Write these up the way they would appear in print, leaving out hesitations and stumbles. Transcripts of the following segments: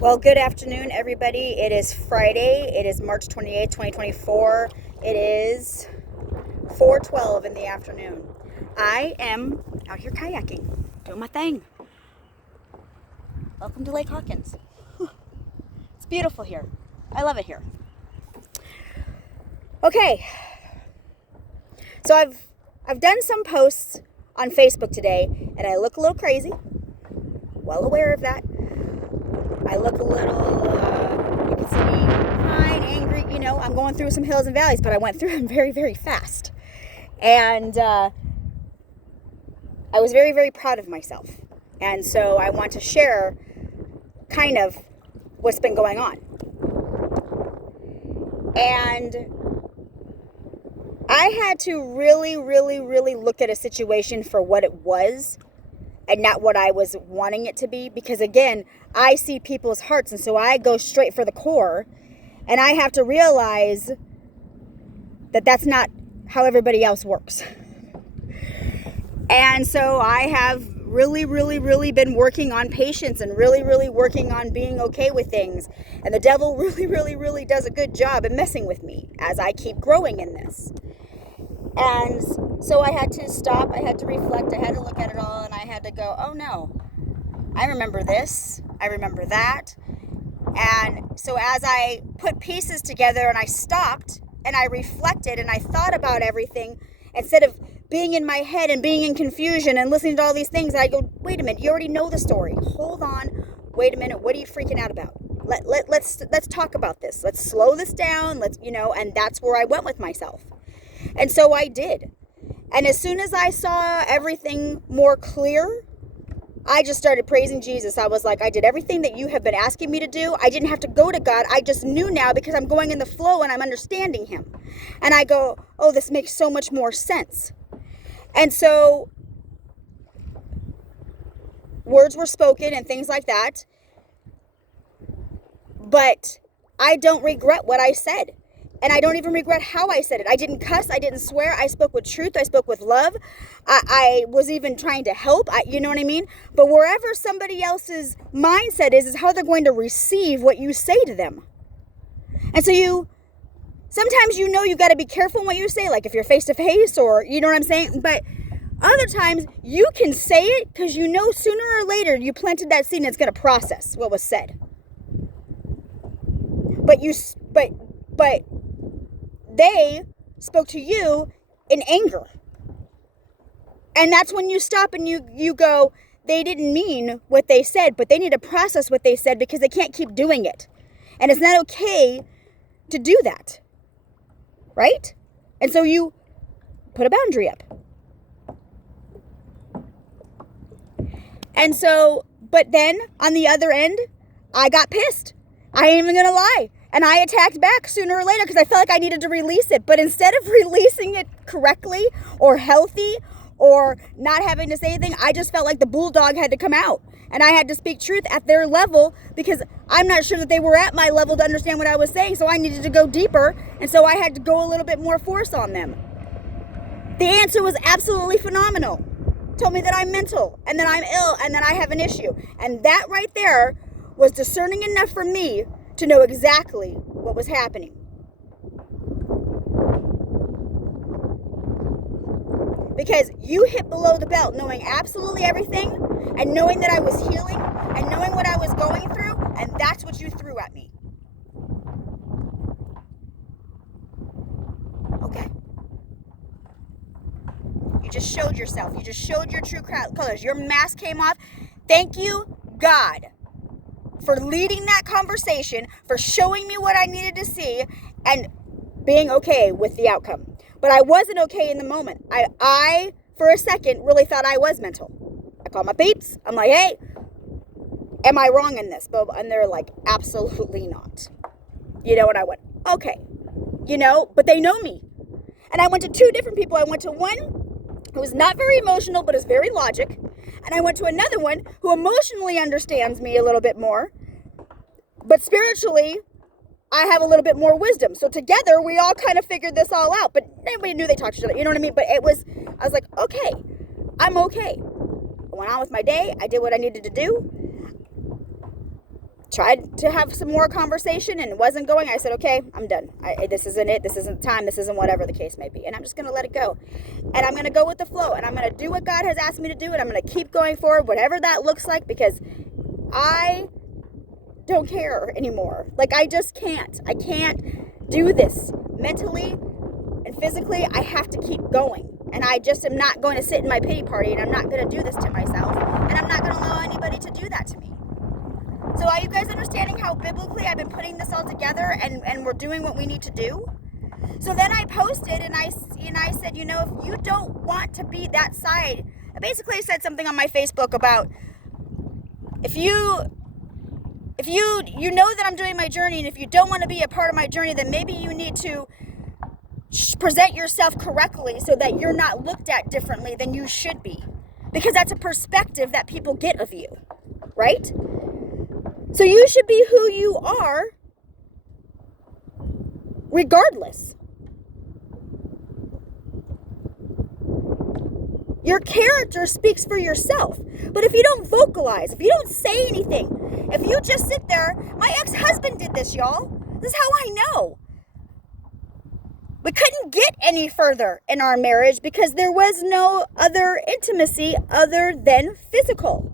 Well, good afternoon, everybody. It is Friday. It is March 28th, 2024. It is 4:12 in the afternoon. I am out here kayaking, doing my thing. Welcome to Lake Hawkins. It's beautiful here. I love it here. Okay. So I've done some posts on Facebook today, and I look a little crazy. Well aware of that. I look a little, you can see me fine, angry, I'm going through some hills and valleys, but I went through them very, very fast. And I was very, very proud of myself. And so I want to share kind of what's been going on. And I had to really, really, really look at a situation for what it was and not what I was wanting it to be. Because again, I see people's hearts, and so I go straight for the core, and I have to realize that that's not how everybody else works. And so I have really, really, really been working on patience and really, really working on being okay with things. And the devil really, really, really does a good job at messing with me as I keep growing in this. And so I had to stop, I had to reflect, I had to look at it all, and I had to go, oh no, I remember this, I remember that. And so as I put pieces together and I stopped and I reflected and I thought about everything, instead of being in my head and being in confusion and listening to all these things, I go, wait a minute, you already know the story. Hold on, wait a minute, what are you freaking out about? Let's talk about this. Let's slow this down. And that's where I went with myself. And so I did. And as soon as I saw everything more clear, I just started praising Jesus. I was like, I did everything that you have been asking me to do. I didn't have to go to God. I just knew now because I'm going in the flow and I'm understanding him. And I go, oh, this makes so much more sense. And so words were spoken and things like that. But I don't regret what I said. And I don't even regret how I said it. I didn't cuss. I didn't swear. I spoke with truth. I spoke with love. I was even trying to help. You know what I mean? But wherever somebody else's mindset is how they're going to receive what you say to them. And so sometimes you got to be careful in what you say, like if you're face to face or, you know what I'm saying? But other times you can say it because sooner or later you planted that seed and it's going to process what was said. But they spoke to you in anger. And that's when you stop and you go, they didn't mean what they said, but they need to process what they said because they can't keep doing it. And it's not okay to do that. Right? And so you put a boundary up. And so, but then on the other end, I got pissed. I ain't even gonna lie. And I attacked back sooner or later because I felt like I needed to release it. But instead of releasing it correctly or healthy or not having to say anything, I just felt like the bulldog had to come out. And I had to speak truth at their level because I'm not sure that they were at my level to understand what I was saying. So I needed to go deeper. And so I had to go a little bit more force on them. The answer was absolutely phenomenal. Told me that I'm mental and that I'm ill and that I have an issue. And that right there was discerning enough for me to know exactly what was happening. Because you hit below the belt knowing absolutely everything and knowing that I was healing and knowing what I was going through, and that's what you threw at me. Okay. You just showed yourself. You just showed your true colors. Your mask came off. Thank you, God, for leading that conversation, for showing me what I needed to see, and being okay with the outcome. But I wasn't okay in the moment. I for a second, really thought I was mental. I called my peeps. I'm like, hey, am I wrong in this? And they're like, absolutely not. And I went, okay. But they know me. And I went to two different people. I went to one who was not very emotional, but is very logic. And I went to another one who emotionally understands me a little bit more. But spiritually, I have a little bit more wisdom. So together, we all kind of figured this all out. But nobody knew they talked to each other. You know what I mean? But I was like, okay, I'm okay. I went on with my day. I did what I needed to do. tried to have some more conversation and it wasn't going. I said, okay, I'm done. This isn't it. This isn't time. This isn't whatever the case may be. And I'm just going to let it go. And I'm going to go with the flow. And I'm going to do what God has asked me to do. And I'm going to keep going forward, whatever that looks like, because I don't care anymore. Like, I just can't. I can't do this mentally and physically. I have to keep going. And I just am not going to sit in my pity party, and I'm not going to do this to myself. And I'm not going to allow anybody to do that to me. So are you guys understanding how biblically I've been putting this all together, and we're doing what we need to do? So then I posted and I said, you know, if you don't want to be that side, I basically said something on my Facebook about if you know that I'm doing my journey, and if you don't want to be a part of my journey, then maybe you need to present yourself correctly so that you're not looked at differently than you should be. Because that's a perspective that people get of you, right? So you should be who you are regardless. Your character speaks for yourself. But if you don't vocalize, if you don't say anything, if you just sit there, my ex-husband did this, y'all. This is how I know. We couldn't get any further in our marriage because there was no other intimacy other than physical.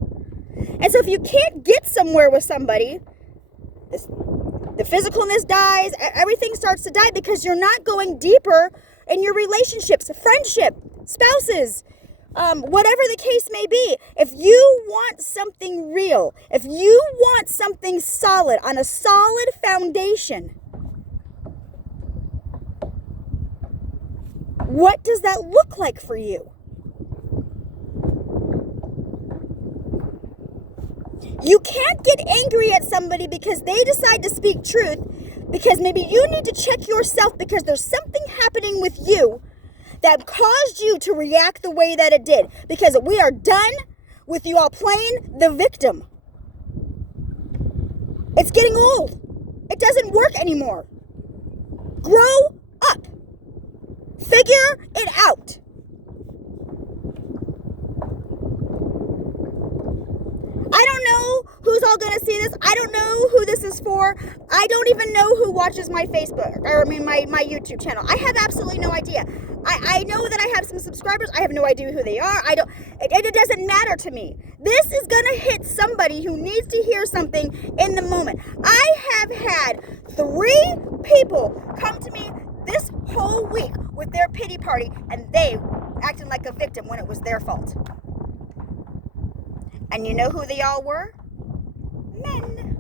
And so if you can't get somewhere with somebody, the physicalness dies, everything starts to die because you're not going deeper in your relationships, friendship, spouses, whatever the case may be. If you want something real, if you want something solid on a solid foundation, what does that look like for you? You can't get angry at somebody because they decide to speak truth, because maybe you need to check yourself because there's something happening with you that caused you to react the way that it did. Because we are done with you all playing the victim. It's getting old. It doesn't work anymore. Grow up. Figure it out. I don't know who's all going to see this. I don't know who this is for. I don't even know who watches my Facebook, my YouTube channel. I have absolutely no idea. I know that I have some subscribers. I have no idea who they are. It doesn't matter to me. This is going to hit somebody who needs to hear something in the moment. I have had 3 people come to me this whole week with their pity party, and they acted like a victim when it was their fault. And you know who they all were? Men.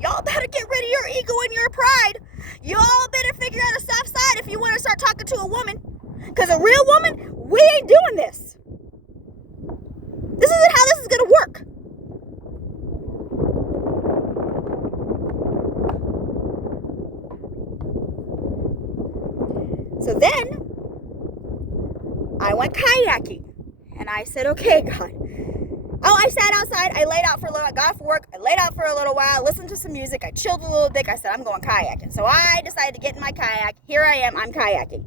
Y'all better get rid of your ego and your pride. Y'all better figure out a soft side if you want to start talking to a woman. Because a real woman, we ain't doing this. This isn't how this is going to work. So then, I went kayaking. And I said, okay, God. Oh, I sat outside. I laid out for a little. I got off work. I laid out for a little while. Listened to some music. I chilled a little bit. I said, I'm going kayaking. So I decided to get in my kayak. Here I am. I'm kayaking.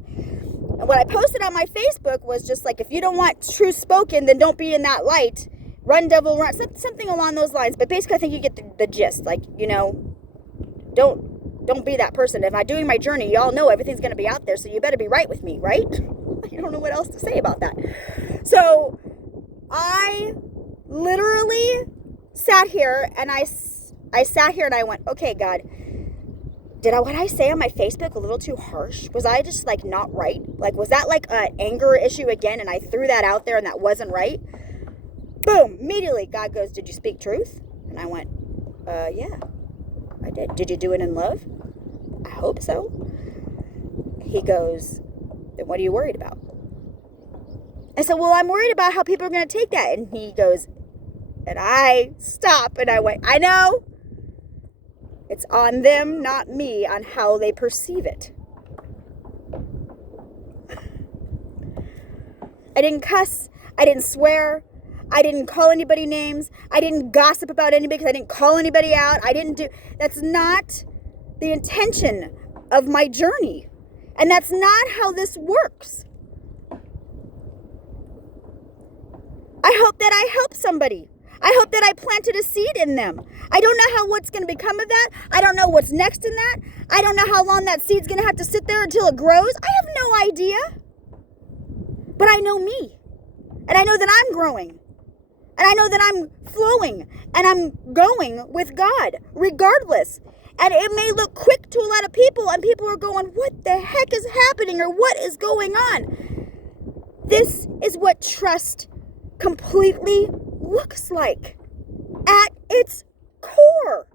And what I posted on my Facebook was just like, if you don't want truth spoken, then don't be in that light. Run, devil, run. Something along those lines. But basically, I think you get the gist. Like, you know, don't be that person. If I'm doing my journey, y'all know everything's going to be out there. So you better be right with me, right? I don't know what else to say about that. So I literally sat here and I sat here and I went, okay, God, what I say on my Facebook a little too harsh? Was I just like not right? Like, was that like an anger issue again? And I threw that out there and that wasn't right. Boom. Immediately God goes, did you speak truth? And I went, yeah, I did. Did you do it in love? I hope so. He goes, then what are you worried about? I said, well, I'm worried about how people are going to take that. And he goes, and I stop and I went, I know. It's on them, not me, on how they perceive it. I didn't cuss. I didn't swear. I didn't call anybody names. I didn't gossip about anybody because I didn't call anybody out. That's not the intention of my journey. And that's not how this works. I hope that I help somebody. I I hope that I planted a seed in them. I don't know what's going to become of that. I don't know what's next in that. I don't know how long that seed's going to have to sit there until it grows. I have no idea. But I know me. And I know that I'm growing. And I know that I'm flowing. And I'm going with God, regardless. And it may look quick to a lot of people. And people are going, what the heck is happening? Or what is going on? This is what trust completely looks like at its core.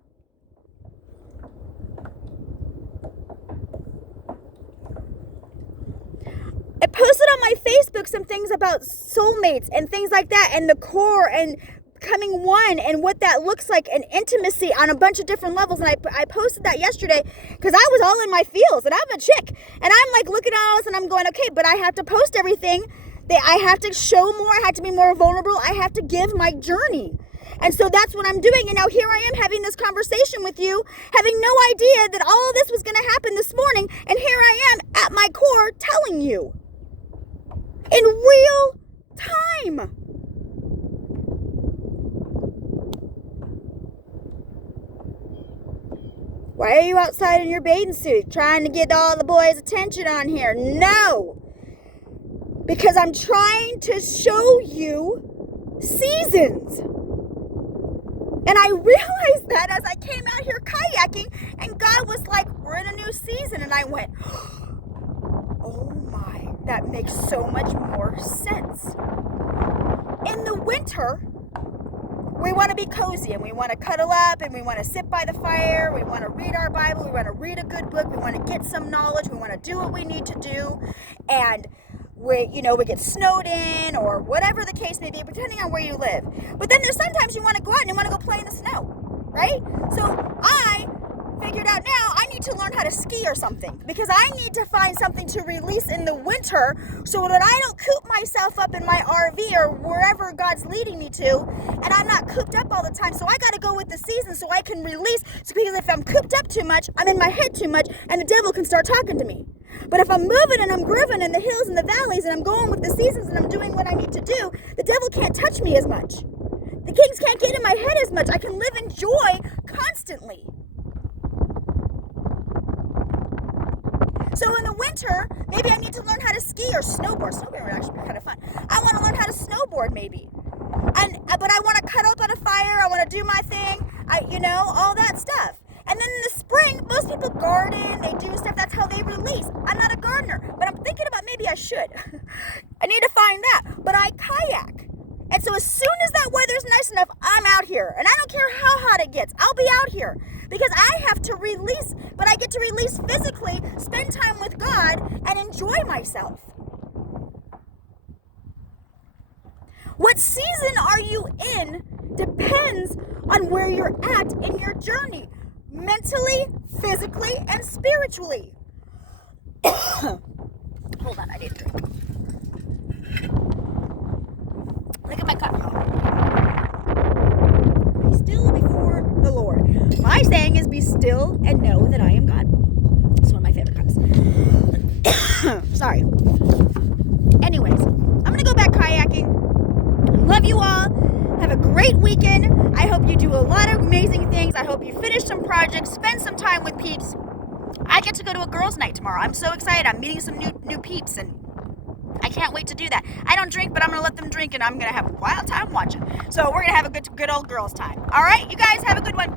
I posted on my Facebook some things about soulmates and things like that, and the core and becoming one and what that looks like, and intimacy on a bunch of different levels. And I posted that yesterday because I was all in my feels, and I'm a chick, and I'm like looking at all this and I'm going, okay, but I have to post everything. I have to show more. I have to be more vulnerable. I have to give my journey. And so that's what I'm doing. And now here I am having this conversation with you, having no idea that all this was going to happen this morning. And here I am at my core telling you in real time. Why are you outside in your bathing suit trying to get all the boys' attention on here? No. Because I'm trying to show you seasons. And I realized that as I came out here kayaking, and God was like, we're in a new season. And I went, oh my, that makes so much more sense. In the winter, we want to be cozy, and we want to cuddle up, and we want to sit by the fire. We want to read our Bible. We want to read a good book. We want to get some knowledge. We want to do what we need to do. And we get snowed in, or whatever the case may be, depending on where you live. But then there's sometimes you want to go out and you want to go play in the snow, right? So I figured out now I need to learn how to ski or something, because I need to find something to release in the winter so that I don't coop myself up in my RV or wherever God's leading me to, and I'm not cooped up all the time. So I got to go with the season so I can release. So because if I'm cooped up too much, I'm in my head too much, and the devil can start talking to me. But if I'm moving and I'm grooving in the hills and the valleys, and I'm going with the seasons and I'm doing what I need to do, the devil can't touch me as much. The kings can't get in my head as much. I can live in joy constantly. So in the winter, maybe I need to learn how to ski or snowboard. Snowboard would actually be kind of fun. I want to learn how to snowboard maybe. But I want to cut up at a fire. I want to do my thing. All that stuff. And then in the spring, most people garden, they do stuff, that's how they release. I'm not a gardener, but I'm thinking about maybe I should. I need to find that. But I kayak. And so as soon as that weather's nice enough, I'm out here. And I don't care how hot it gets, I'll be out here. Because I have to release, but I get to release physically, spend time with God, and enjoy myself. What season are you in depends on where you're at in your journey. Mentally, physically, and spiritually. Hold on, I need a drink. Look at my cup. Be still before the Lord. My saying is be still and know that I am God. It's one of my favorite cups. Sorry. Anyways, I'm going to go back kayaking. Love you all. Have a great weekend. I hope you do a lot of amazing things. I hope you finish some projects, spend some time with peeps. I get to go to a girls' night tomorrow. I'm so excited. I'm meeting some new peeps, and I can't wait to do that. I don't drink, but I'm going to let them drink, and I'm going to have a wild time watching. So we're going to have a good old girls' time. All right? You guys have a good one.